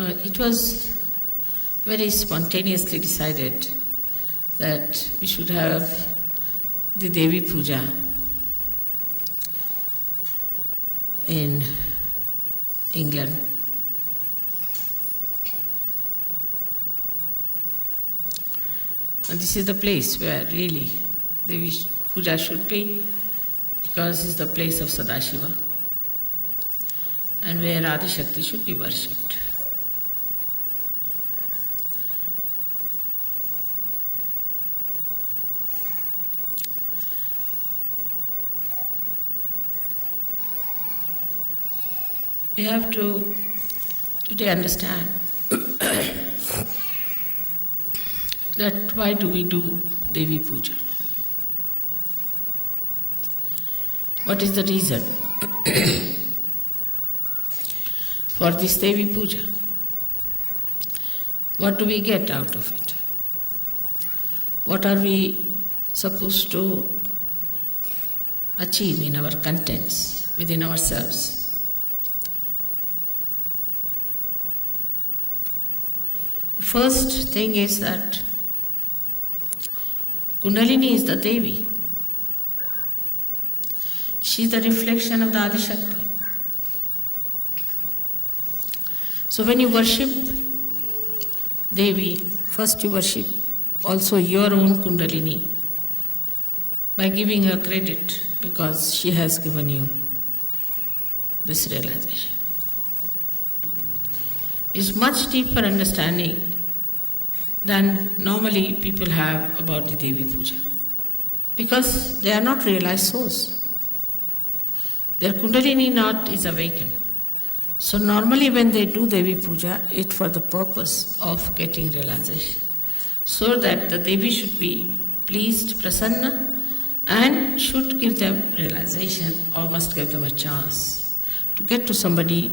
It was very spontaneously decided that we should have the Devi Puja in England. And this is the place where really Devi Puja should be, because it's the place of Sadashiva and where Adi Shakti should be worshipped. We have to today understand that why do we do Devi Puja? What is the reason for this Devi Puja? What do we get out of it? What are we supposed to achieve in our contents, within ourselves? The first thing is that Kundalini is the Devi. She is the reflection of the Adi Shakti. So when you worship Devi, first you worship also your own Kundalini by giving her credit, because she has given you this realization. It's much deeper understanding than normally people have about the Devi Puja, because they are not realized souls. Their Kundalini knot is awakened. So normally when they do Devi Puja, it's for the purpose of getting realization, so that the Devi should be pleased, prasanna, and should give them realization, or must give them a chance to get to somebody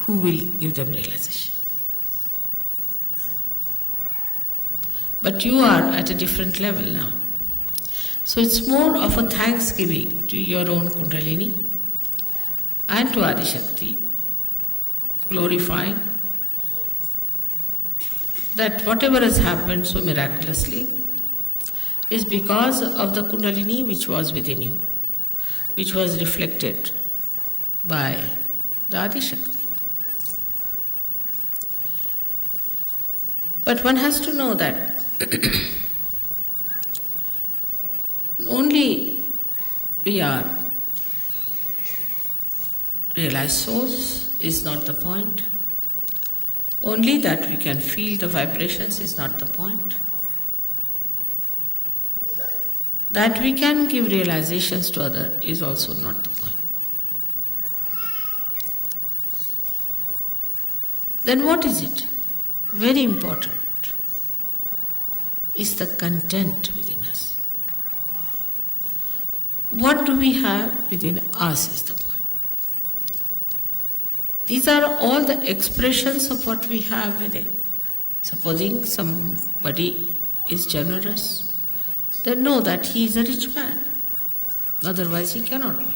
who will give them realization. But you are at a different level now. So it's more of a thanksgiving to your own Kundalini and to Adi Shakti, glorifying that whatever has happened so miraculously is because of the Kundalini which was within you, which was reflected by the Adi Shakti. But one has to know that only we are realized souls is not the point. Only that we can feel the vibrations is not the point. That we can give realizations to others is also not the point. Then what is it? Very important is the content within us. What do we have within us is the point. These are all the expressions of what we have within. Supposing somebody is generous, then know that he is a rich man. Otherwise he cannot be.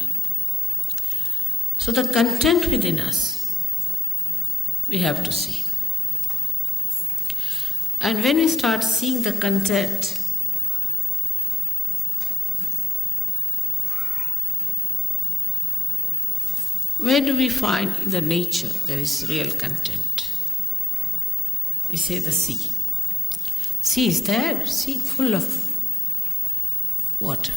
So the content within us, we have to see. And when we start seeing the content, where do we find in the nature there is real content? We say the sea. Sea is there, sea full of water.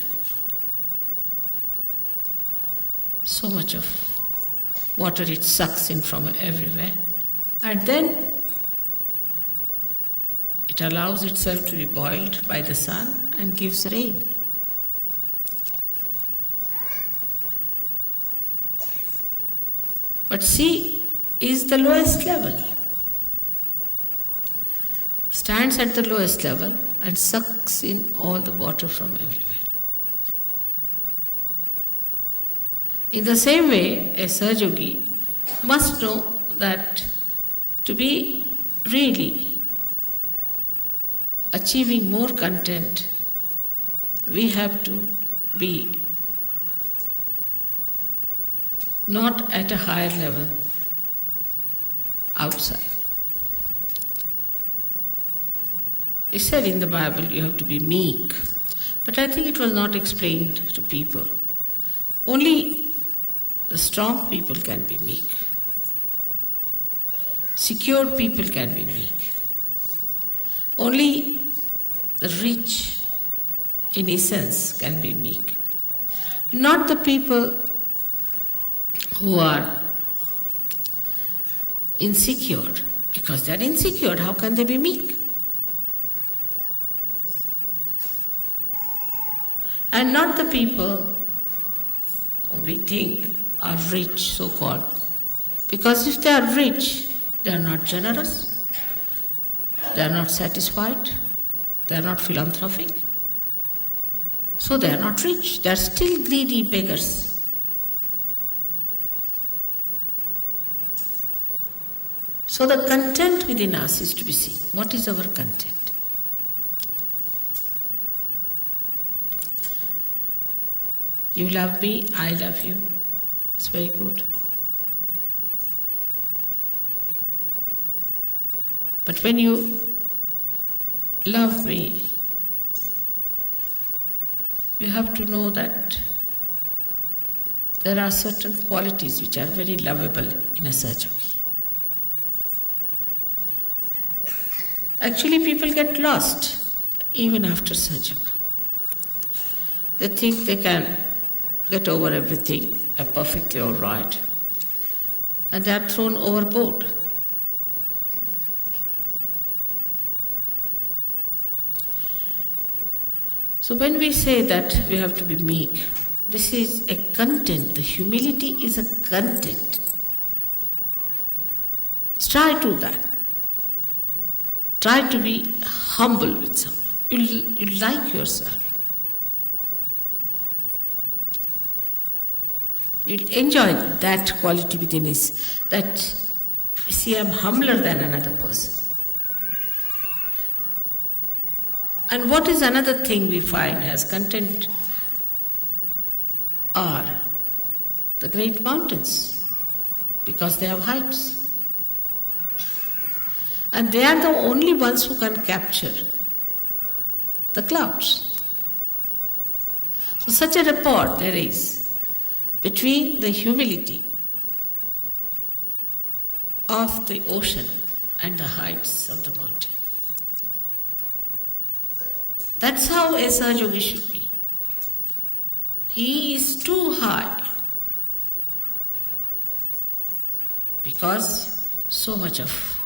So much of water it sucks in from everywhere. And then it allows itself to be boiled by the sun and gives rain. But sea is the lowest level, stands at the lowest level and sucks in all the water from everywhere. In the same way, a Sahaja must know that to be really achieving more content, we have to be not at a higher level outside. It said in the Bible you have to be meek, but I think it was not explained to people. Only the strong people can be meek. Secured people can be meek. Only the rich, in essence, can be meek. Not the people who are insecure. Because they are insecure, how can they be meek? And not the people who we think are rich, so-called. Because if they are rich, they are not generous, they are not satisfied, they are not philanthropic. So they are not rich, they are still greedy beggars. So the content within us is to be seen. What is our content? You love me, I love you. It's very good. But when you love me, you have to know that there are certain qualities which are very lovable in a Sahaja-yogi. Actually, people get lost even after Sahaja-yoga. They think they can get over everything, are perfectly all right, and they are thrown overboard. So when we say that we have to be meek, this is a content. The humility is a content. Try to that. Try to be humble with someone. You like yourself. You'll enjoy that quality within us, that, see, I'm humbler than another person. And what is another thing we find as content are the great mountains, because they have heights. And they are the only ones who can capture the clouds. So such a rapport there is between the humility of the ocean and the heights of the mountain. That's how a Sahaja-yogi should be. He is too high because so much of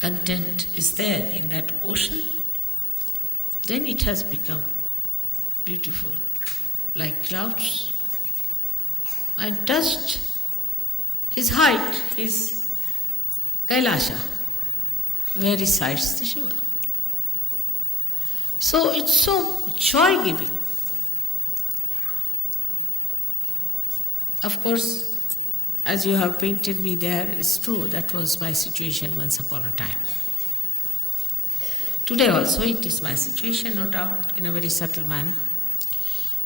content is there in that ocean. Then it has become beautiful, like clouds. And touched his height, his Kailasha, where resides the Shiva. So it's so joy-giving. Of course, as you have painted me there, it's true, that was my situation once upon a time. Today also it is my situation, no doubt, in a very subtle manner,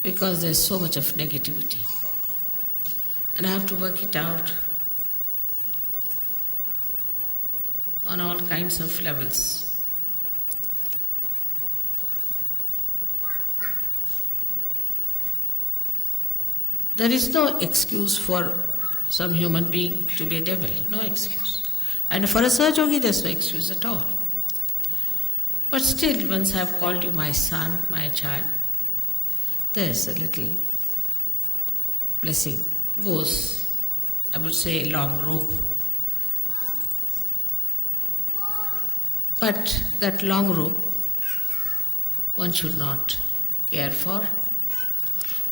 because there's so much of negativity. And I have to work it out on all kinds of levels. There is no excuse for some human being to be a devil, no excuse. And for a Sahaja-yogi, there's no excuse at all. But still, once I have called you my son, my child, there's a little blessing, goes, I would say, a long rope. But that long rope, one should not care for.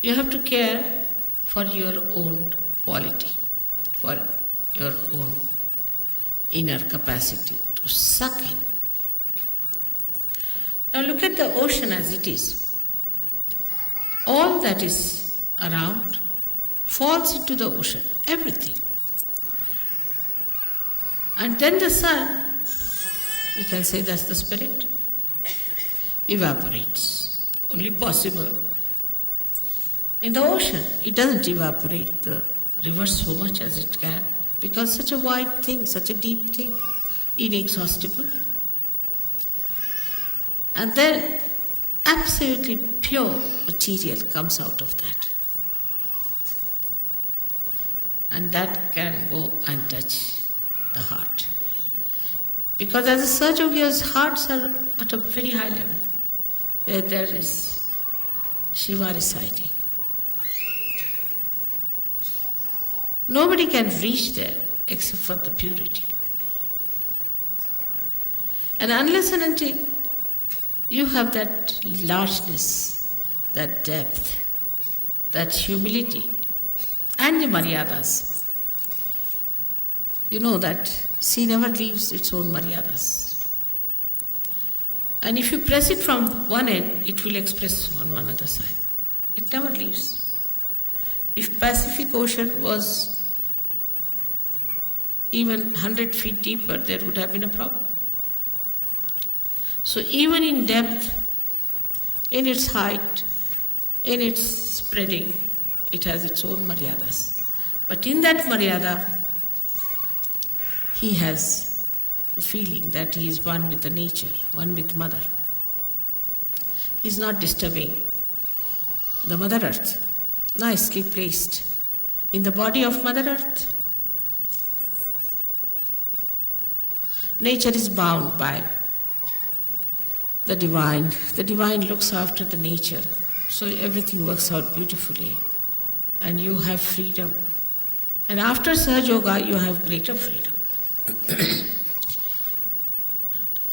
You have to care for your own quality, for your own inner capacity to suck in. Now look at the ocean as it is. All that is around falls into the ocean, everything. And then the sun, we can say that's the spirit, evaporates. Only possible in the ocean. It doesn't evaporate the river so much as it can because such a wide thing, such a deep thing, inexhaustible. And then absolutely pure material comes out of that. And that can go and touch the heart. Because as a Sahaja Yogi's hearts are at a very high level, where there is Shiva residing. Nobody can reach there except for the purity. And unless and until you have that largeness, that depth, that humility, and the maryadas, you know that sea never leaves its own maryadas. And if you press it from one end, it will express on one other side. It never leaves. If Pacific Ocean was even 100 feet deeper, there would have been a problem. So even in depth, in its height, in its spreading, it has its own maryadas. But in that maryada, he has a feeling that he is one with the nature, one with Mother. He is not disturbing the Mother Earth, nicely placed in the body of Mother Earth. Nature is bound by the divine. The divine looks after the nature, so everything works out beautifully, and you have freedom. And after Sahaja Yoga, you have greater freedom.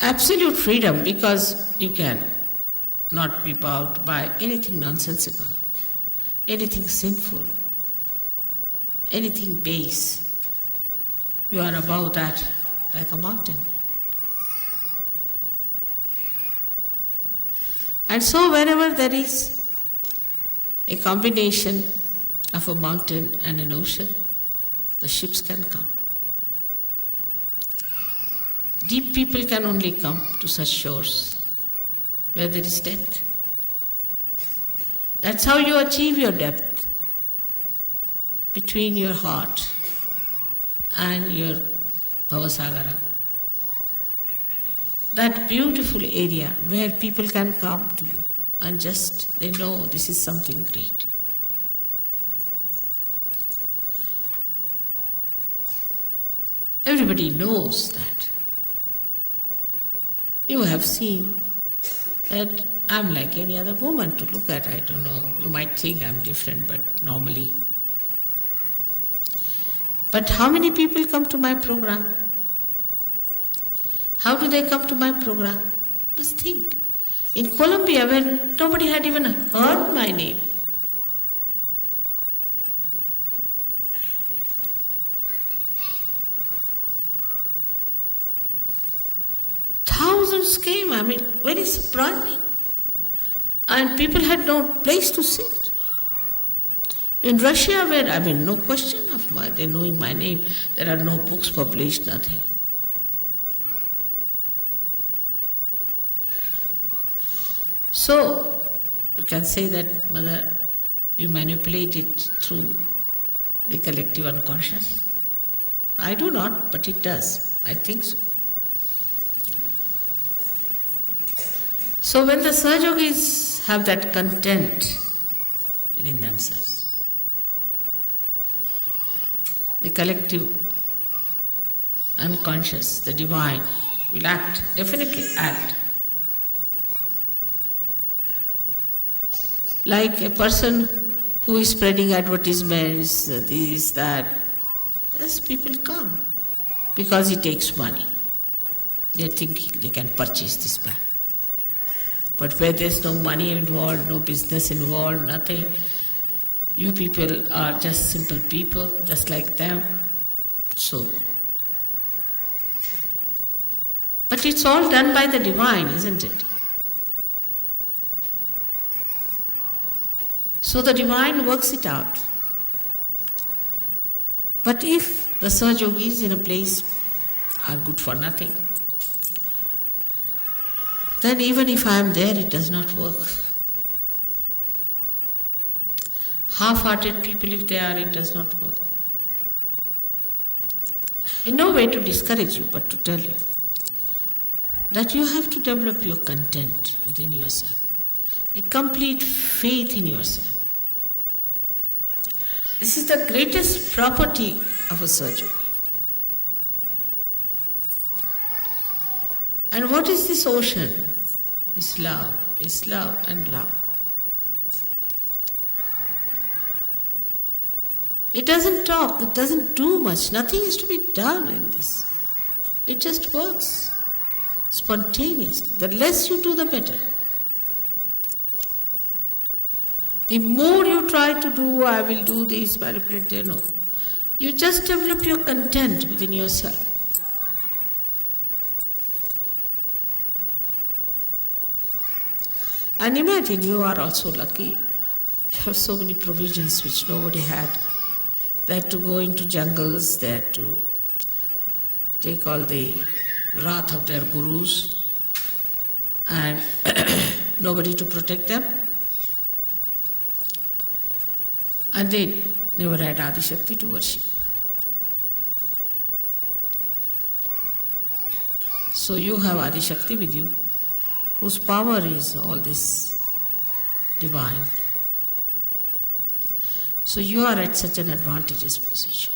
Absolute freedom, because you can not be bound by anything nonsensical, anything sinful, anything base. You are above that like a mountain. And so wherever there is a combination of a mountain and an ocean, the ships can come. Deep people can only come to such shores where there is depth. That's how you achieve your depth, between your heart and your Bhavasagara. That beautiful area where people can come to you and just they know this is something great. Everybody knows that. You have seen that I'm like any other woman to look at. I don't know, you might think I'm different, but normally. But how many people come to my program? How do they come to my program? Just think. In Colombia, where nobody had even heard my name, thousands came, very surprising. And people had no place to sit. In Russia, where, no question of they knowing my name, there are no books published, nothing. So, you can say that, Mother, you manipulate it through the collective unconscious. I do not, but it does. I think so. So when the Sahaja Yogis have that content within themselves, the collective unconscious, the divine, will act, definitely act. Like a person who is spreading advertisements, this, that, yes, people come because he takes money. They think they can purchase this bag. But where there's no money involved, no business involved, nothing, you people are just simple people, just like them. So, but it's all done by the divine, isn't it? So the divine works it out. But if the Sahaja Yogis in a place are good for nothing, then even if I am there, it does not work. Half-hearted people, if they are, it does not work. in no way to discourage you, but to tell you that you have to develop your content within yourself, a complete faith in yourself. This is the greatest property of a Sahaja Yogi. And what is this ocean? It's love. It's love and love. It doesn't talk, it doesn't do much, nothing is to be done in this. It just works spontaneously. The less you do, the better. The more you try to do, I will do this, manipulate, no. You just develop your content within yourself. And imagine you are also lucky. You have so many provisions which nobody had. They had to go into jungles, they had to take all the wrath of their gurus and nobody to protect them. And they never had Adi Shakti to worship. So you have Adi Shakti with you, whose power is all this divine. So you are at such an advantageous position.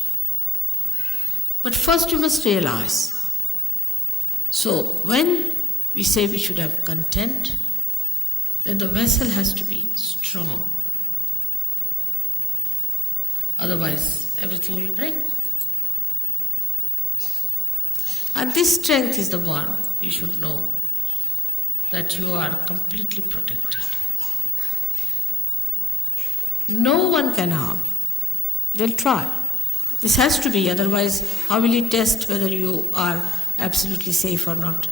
But first you must realize. So when we say we should have content, then the vessel has to be strong. Otherwise, everything will break. And this strength is the one you should know, that you are completely protected. No one can harm you. They'll try. This has to be, otherwise how will you test whether you are absolutely safe or not?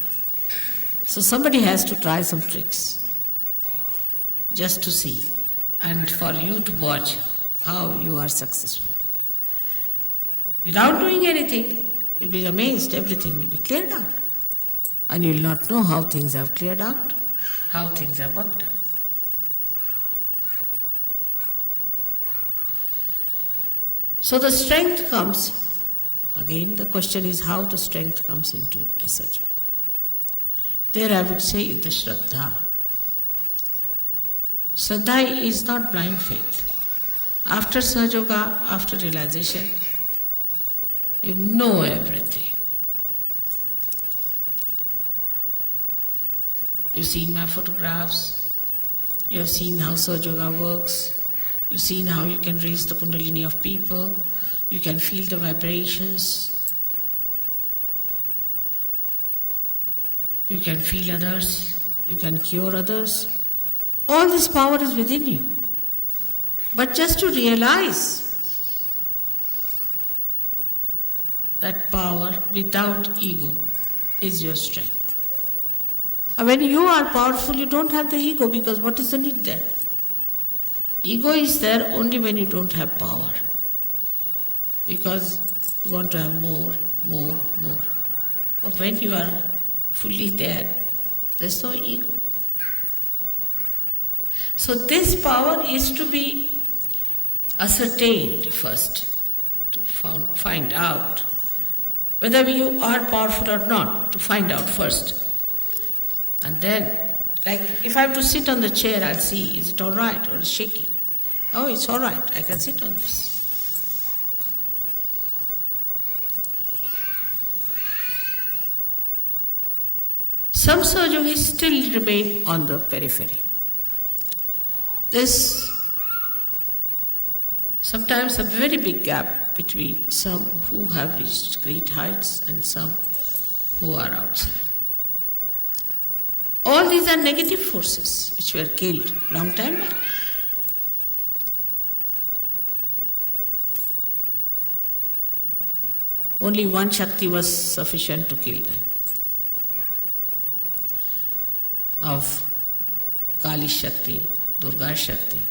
So somebody has to try some tricks just to see and for you to watch how you are successful. Without doing anything, you'll be amazed, everything will be cleared out. And you'll not know how things have cleared out, how things have worked out. So the strength comes, again the question is how the strength comes into a Sahaja. There I would say the Shraddha. Shraddha is not blind faith. After Sahaja Yoga, after realization, you know everything. You've seen my photographs, you have seen how Sahaja Yoga works, you've seen how you can raise the kundalini of people, you can feel the vibrations, you can feel others, you can cure others. All this power is within you. But just to realize that power without ego is your strength. And when you are powerful, you don't have the ego, because what is the need there? Ego is there only when you don't have power, because you want to have more. But when you are fully there, there's no ego. So this power is to be ascertained first, to find out whether you are powerful or not, to find out first. And then, like if I have to sit on the chair, I'll see, is it all right or is it shaky? Oh, it's all right, I can sit on this. Some Sahaja Yogis still remain on the periphery. There's sometimes a very big gap between some who have reached great heights and some who are outside. All these are negative forces which were killed long time back. Only one Shakti was sufficient to kill them. Of Kali Shakti, Durga Shakti.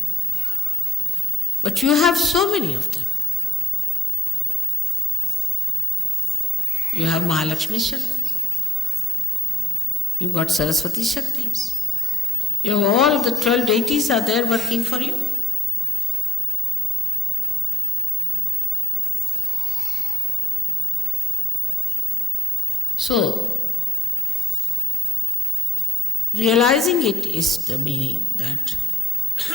But you have so many of them. You have Mahalakshmi Shakti. You got Saraswati Shaktis. You have all the 12 deities are there working for you. So, realizing it is the meaning that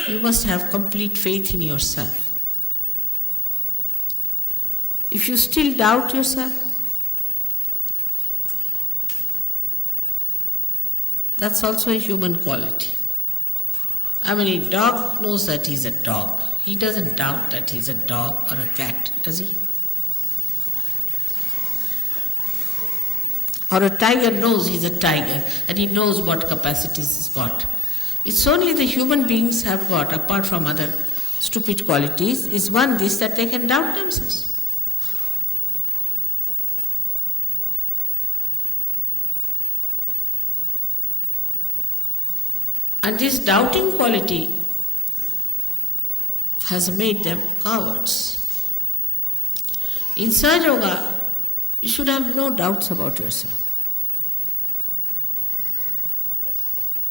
you must have complete faith in yourself. If you still doubt yourself, that's also a human quality. I mean, a dog knows that he's a dog. He doesn't doubt that he's a dog or a cat, does he? Or a tiger knows he's a tiger and he knows what capacities he's got. It's only the human beings have got, apart from other stupid qualities, is one this that they can doubt themselves. And this doubting quality has made them cowards. In Sahaja Yoga, you should have no doubts about yourself.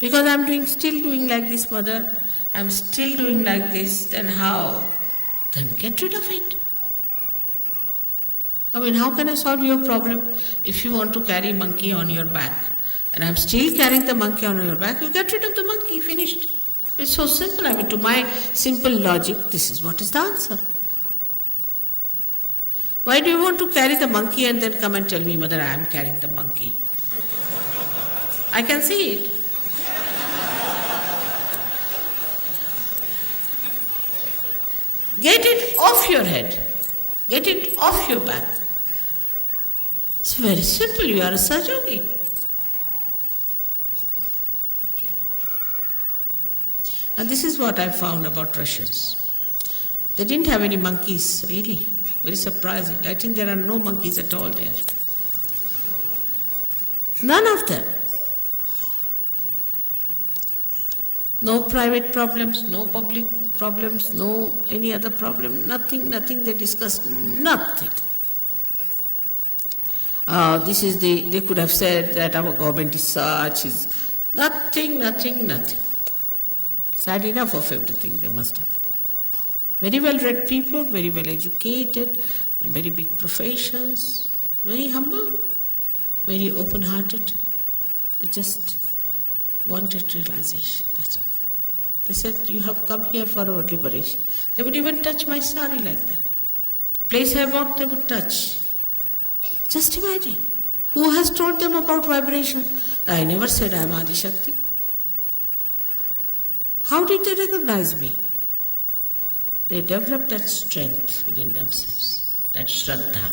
Because I'm still doing like this, mother, I'm still doing like this, then how? Then get rid of it. I mean, how can I solve your problem if you want to carry monkey on your back? And I'm still carrying the monkey on your back, you get rid of the monkey, finished. It's so simple. I mean, to my simple logic, this is what is the answer. Why do you want to carry the monkey and then come and tell me, mother, I am carrying the monkey? I can see it. Get it off your head. Get it off your back. It's very simple. You are a Sahaja Yogi. And this is what I found about Russians. They didn't have any monkeys, really. Very surprising. I think there are no monkeys at all there. None of them. No private problems, no public problems, no any other problem, nothing they discussed, nothing. They could have said that our government is such, is nothing. Sad enough of everything they must have. Very well read people, very well educated, in very big professions, very humble, very open hearted. They just wanted realization, that's all. They said, you have come here for our liberation. They would even touch my sari like that. Place I walked, they would touch. Just imagine. Who has told them about vibration? I never said I am Adi Shakti. How did they recognize me? They developed that strength within themselves, that Shraddha.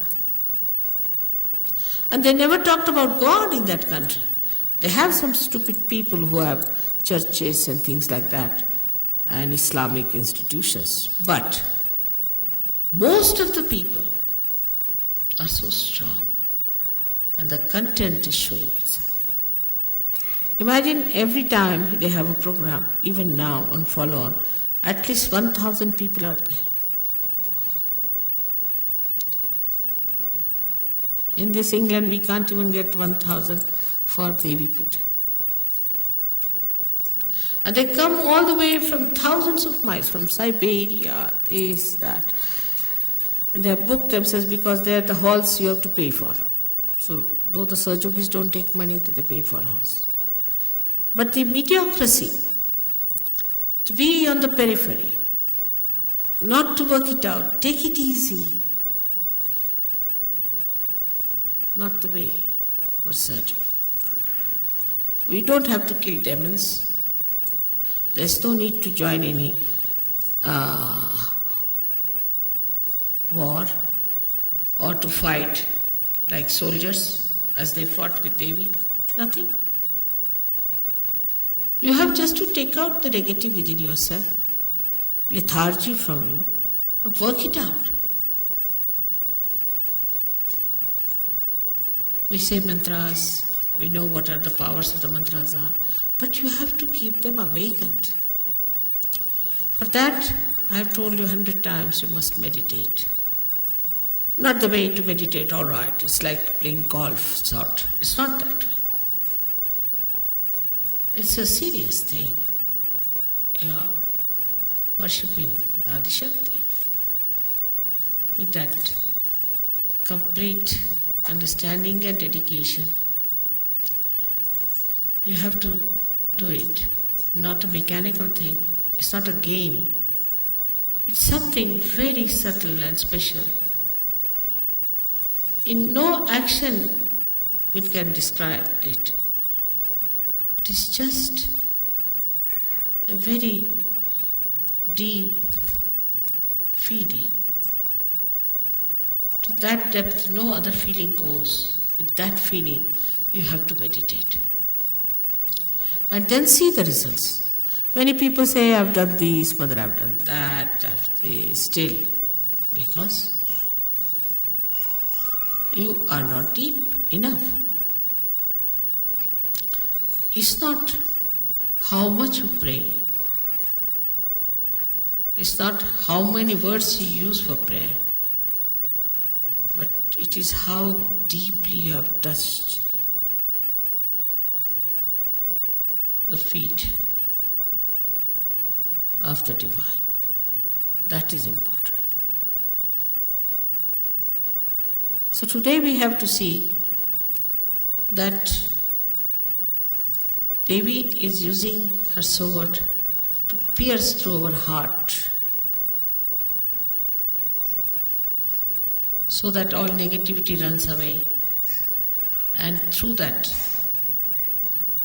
And they never talked about God in that country. They have some stupid people who have churches and things like that, and Islamic institutions. But most of the people are so strong, and the content is showing itself. Imagine every time they have a program, even now on follow-on, at least 1,000 people are there. In this England, we can't even get 1,000 for Devi Puja. And they come all the way from thousands of miles, from Siberia, this, that. And they have booked themselves because they are the halls you have to pay for. So, though the Sahaja Yogis don't take money, they pay for halls. But the mediocrity, to be on the periphery, not to work it out, take it easy, not the way for Sahaja. We don't have to kill demons. There's no need to join any war or to fight like soldiers as they fought with Devi. Nothing. You have just to take out the negative within yourself, lethargy from you, and work it out. We say mantras, we know what are the powers of the mantras are, but you have to keep them awakened. For that, I have told you 100 times, you must meditate. Not the way to meditate, all right, it's like playing golf, sort. It's not that way. It's a serious thing. You're worshipping Adi Shakti with that complete understanding and dedication. You have to do it, not a mechanical thing. It's not a game. It's something very subtle and special. In no action we can describe it. It is just a very deep feeling. To that depth, no other feeling goes. With that feeling, you have to meditate. And then see the results. Many people say, I've done this, mother, I've done that, still. Because you are not deep enough. It's not how much you pray. It's not how many words you use for prayer. But it is how deeply you have touched the feet of the divine. That is important. So today we have to see that Devi is using her sword to pierce through our heart so that all negativity runs away. And through that,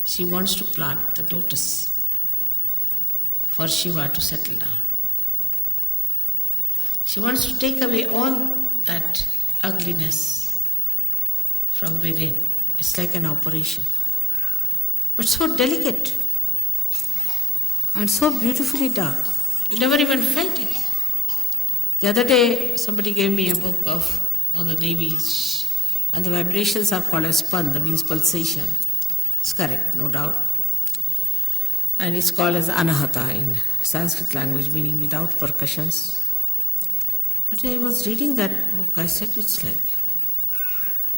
she wants to plant the lotus for Shiva to settle down. She wants to take away all that ugliness from within. It's like an operation. But so delicate and so beautifully done. You never even felt it. The other day, somebody gave me a book on the Devis, and the vibrations are called as span, that means pulsation. It's correct, no doubt. And it's called as anahata in Sanskrit language, meaning without percussions. But I was reading that book, I said it's like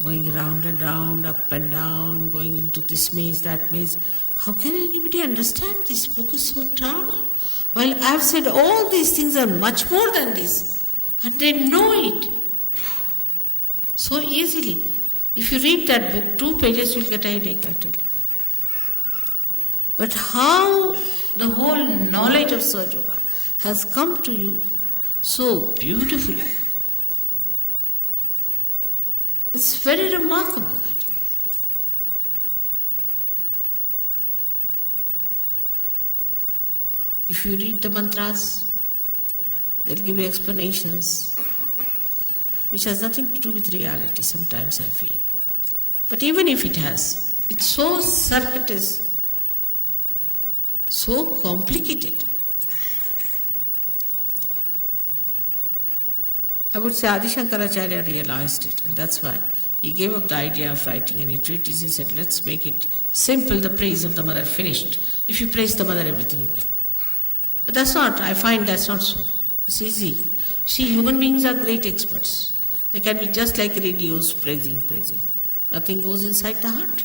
going round and round, up and down, going into this maze, that maze. How can anybody understand this book is so terrible? While I have said all these things are much more than this, and they know it so easily. If you read that book, 2 pages you'll get a headache, I tell you. But how the whole knowledge of Sahaja Yoga has come to you so beautifully. It's very remarkable. If you read the mantras, they'll give you explanations which has nothing to do with reality, sometimes I feel. But even if it has, it's so circuitous, so complicated. I would say Adi Shankaracharya realized it, and that's why he gave up the idea of writing any treatise. He said, let's make it simple, the praise of the mother, finished. If you praise the mother, everything you get. But that's not, I find that's not so. It's easy. See, human beings are great experts. They can be just like radios, praising. Nothing goes inside the heart.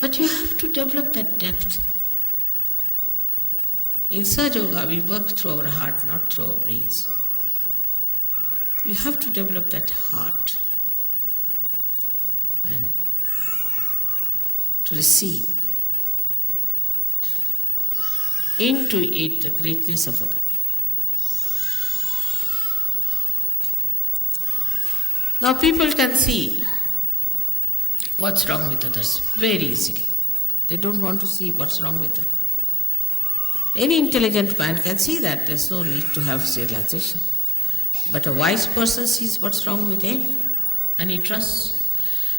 But you have to develop that depth. In Sahaja Yoga, we work through our heart, not through our brains. You have to develop that heart and to receive into it the greatness of other people. Now people can see what's wrong with others very easily. They don't want to see what's wrong with them. Any intelligent man can see that. There's no need to have realization. But a wise person sees what's wrong with him and he trusts.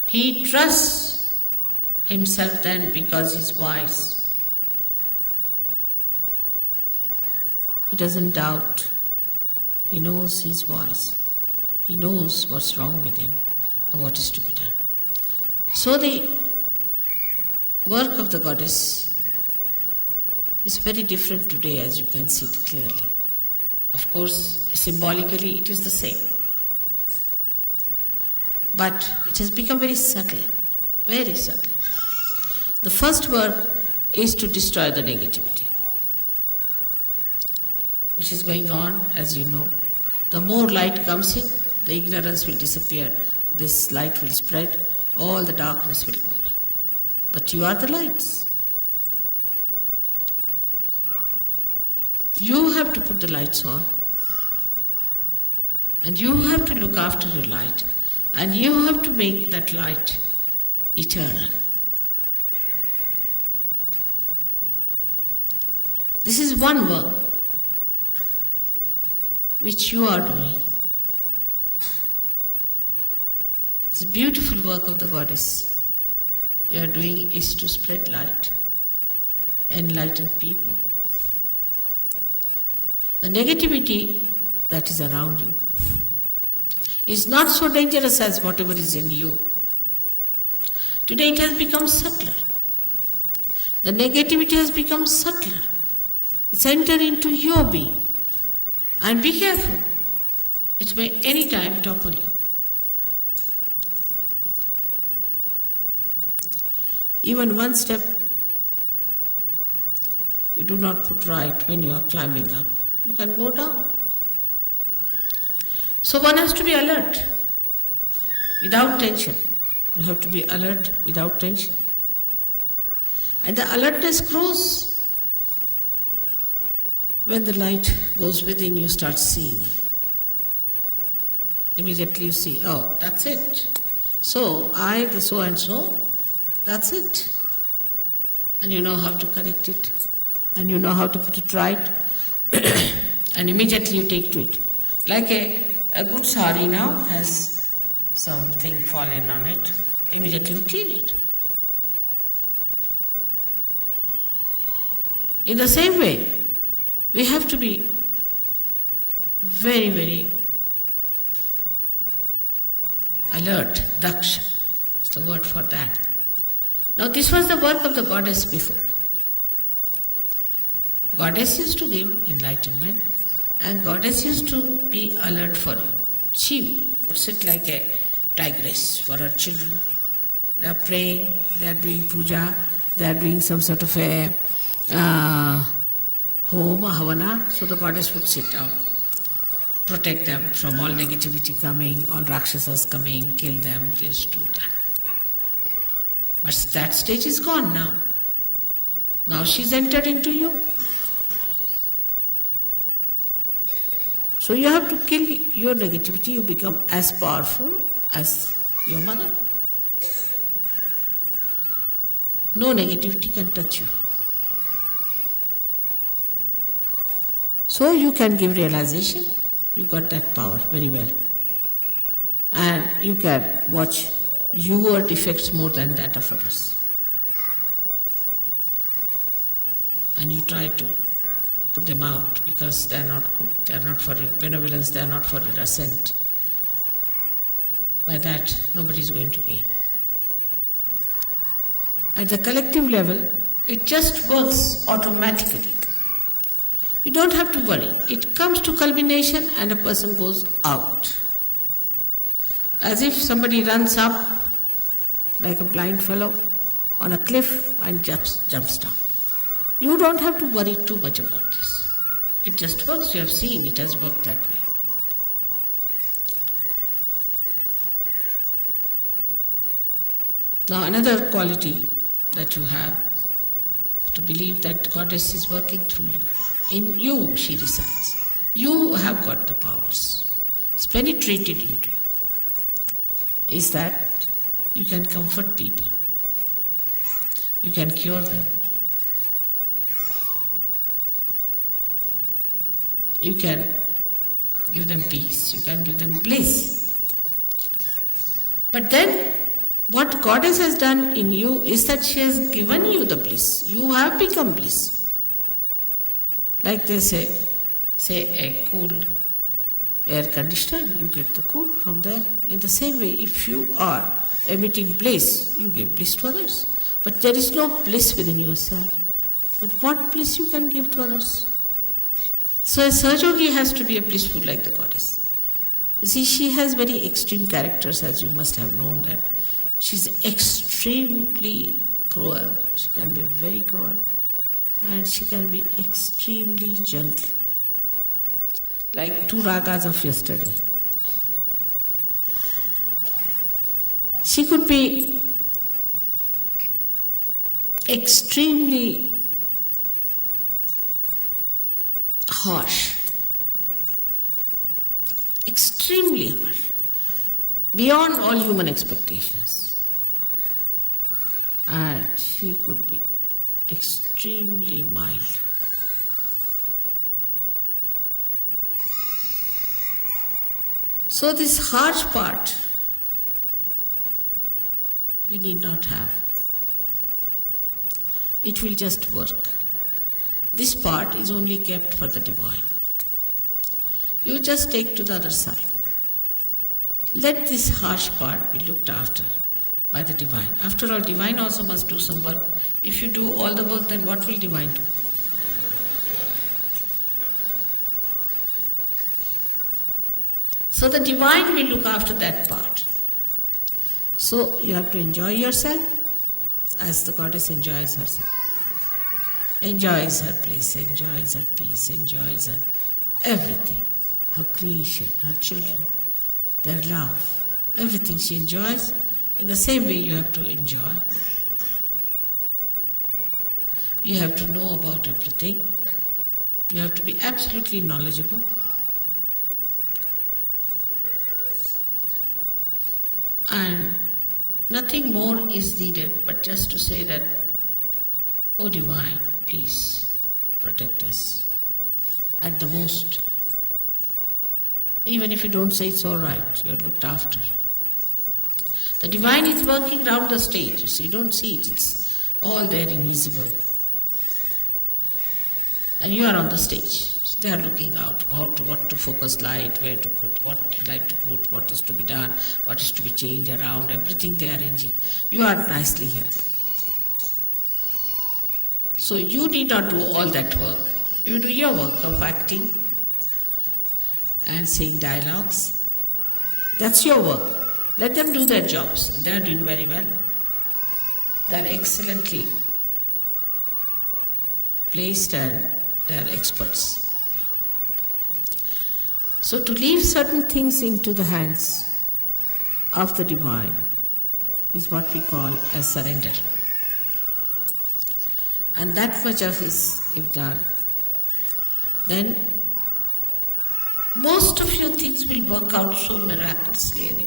He trusts himself then because he's wise. He doesn't doubt. He knows he's wise. He knows what's wrong with him and what is to be done. So the work of the goddess is very different today, as you can see it clearly. Of course, symbolically it is the same. But it has become very subtle, very subtle. The first work is to destroy the negativity, which is going on, as you know. The more light comes in, the ignorance will disappear. This light will spread, all the darkness will go away. But you are the lights. You have to put the lights on. And you have to look after your light. And you have to make that light eternal. This is one work which you are doing. It's a beautiful work of the Goddess. You are doing is to spread light, enlighten people. The negativity that is around you is not so dangerous as whatever is in you. Today it has become subtler. The negativity has become subtler. It's entered into your being. And be careful. It may any time topple you. Even one step you do not put right when you are climbing up, you can go down. So one has to be alert, without tension. You have to be alert without tension. And the alertness grows when the light goes within, you start seeing. Immediately you see, oh, that's it. So, I, the so and so, that's it. And you know how to correct it. And you know how to put it right. And immediately you take to it. Like a good sari now has something fallen on it. Immediately you clean it. In the same way, we have to be very, very alert. Daksha is the word for that. Now this was the work of the Goddess before. Goddess used to give enlightenment and Goddess used to be alert for you. She would sit like a tigress for her children. They are praying, they are doing puja, they are doing some sort of a home, havana, so the Goddess would sit down, protect them from all negativity coming, all Rakshasas coming, kill them, this, do that. But that stage is gone now. Now she's entered into you. So you have to kill your negativity, you become as powerful as your mother. No negativity can touch you. So you can give realization, you got that power very well. And you can watch your defects more than that of others. And you try to put them out because they are not good, they are not for your benevolence, they are not for your ascent. By that, nobody is going to gain. At the collective level, it just works automatically. You don't have to worry. It comes to culmination and a person goes out. As if somebody runs up like a blind fellow on a cliff and jumps down. You don't have to worry too much about this. It just works. You have seen it has worked that way. Now another quality that you have, to believe that Goddess is working through you. In you she resides. You have got the powers. It's penetrated into you. Is that you can comfort people. You can cure them. You can give them peace. You can give them bliss. But then what Goddess has done in you is that she has given you the bliss. You have become bliss. Like they say a cool air conditioner, you get the cool from there. In the same way, if you are emitting bliss, you give bliss to others. But there is no bliss within yourself. But what bliss you can give to others? So a Sahajogi has to be a blissful like the Goddess. You see, she has very extreme characters, as you must have known that. She's extremely cruel. She can be very cruel. And she can be extremely gentle. like 2 ragas of yesterday. She could be extremely harsh, extremely harsh, beyond all human expectations. And she could be extremely mild. So this harsh part you need not have. It will just work. This part is only kept for the divine. You just take to the other side. Let this harsh part be looked after by the divine. After all, divine also must do some work. If you do all the work, then what will divine do? So the divine will look after that part. So you have to enjoy yourself as the goddess enjoys herself. Enjoys her place, enjoys her peace, enjoys her everything. Her creation, her children, their love, everything she enjoys. In the same way you have to enjoy. You have to know about everything. You have to be absolutely knowledgeable. And nothing more is needed but just to say that, "Oh Divine, please protect us at the most." Even if you don't say it's all right, you're looked after. The divine is working round the stage. You don't see it, it's all there invisible. And you are on the stage. So they are looking out what to focus light, where to put, what light to put, what is to be done, what is to be changed around, everything they are arranging. You are nicely here. So you need not do all that work. You do your work of acting and saying dialogues. That's your work. Let them do their jobs. They are doing very well. They are excellently placed and they are experts. So to leave certain things into the hands of the divine is what we call as surrender. And that much of is if done, then most of your things will work out so miraculously. And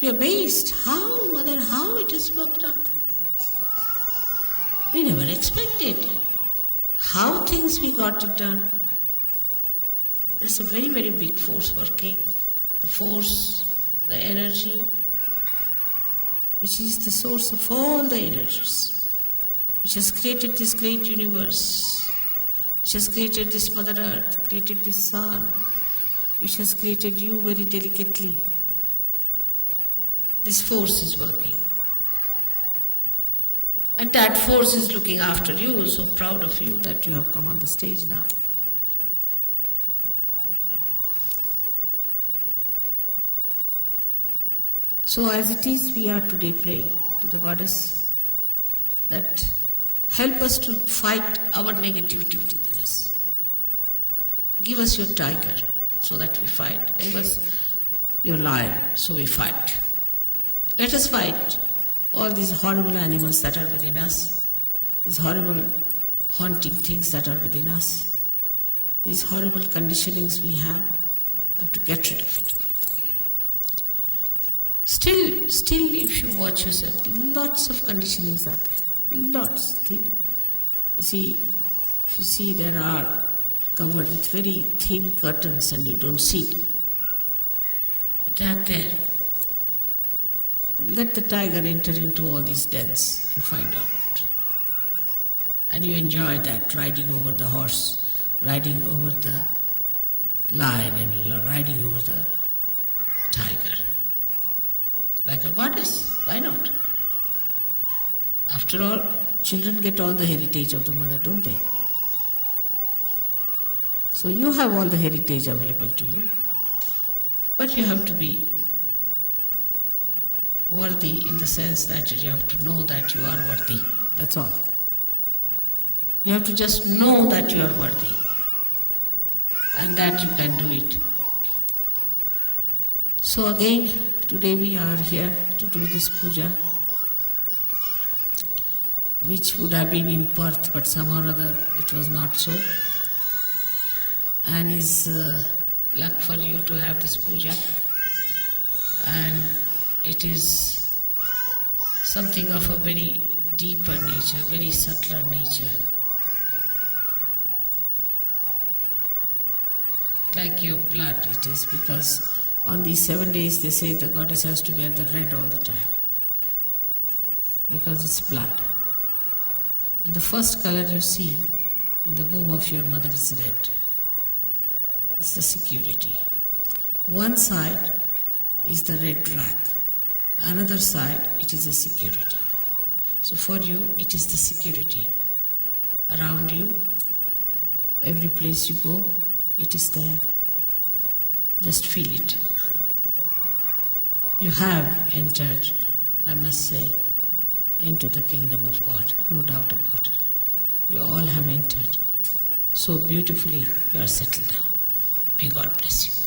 you'll be amazed how, Mother, how it has worked out. We never expected how things we got it done. There's a very, very big force working. The force, the energy, which is the source of all the energies, which has created this great universe, which has created this Mother Earth, created this sun, which has created you very delicately. This force is working. And that force is looking after you. So proud of you that you have come on the stage now. So as it is, we are today praying to the Goddess that help us to fight our negativity within us. Give us your tiger so that we fight. Give us your lion so we fight. Let us fight all these horrible animals that are within us, these horrible haunting things that are within us, these horrible conditionings we have to get rid of it. Still, if you watch yourself, lots of conditionings are there. Lots. You see, if you see, there are covered with very thin curtains and you don't see it. But they are there. Let the tiger enter into all these dens and find out. And you enjoy that, riding over the horse, riding over the lion and riding over the tiger. Like a goddess, why not? After all, children get all the heritage of the mother, don't they? So you have all the heritage available to you. But you have to be worthy in the sense that you have to know that you are worthy. That's all. You have to just know that you are worthy. and that you can do it. So again, today we are here to do this puja, which would have been in Perth, but somehow or other it was not so. And is luck for you to have this puja. And it is something of a very deeper nature, very subtler nature. Like your blood it is, because on these 7 days they say the goddess has to wear the red all the time, because it's blood. And the first color you see in the womb of your mother is red. It's the security. One side is the red rag, another side it is the security. So for you it is the security. Around you, every place you go, it is there. Just feel it. You have entered, I must say, into the kingdom of God, no doubt about it. You all have entered. So beautifully you are settled down. May God bless you.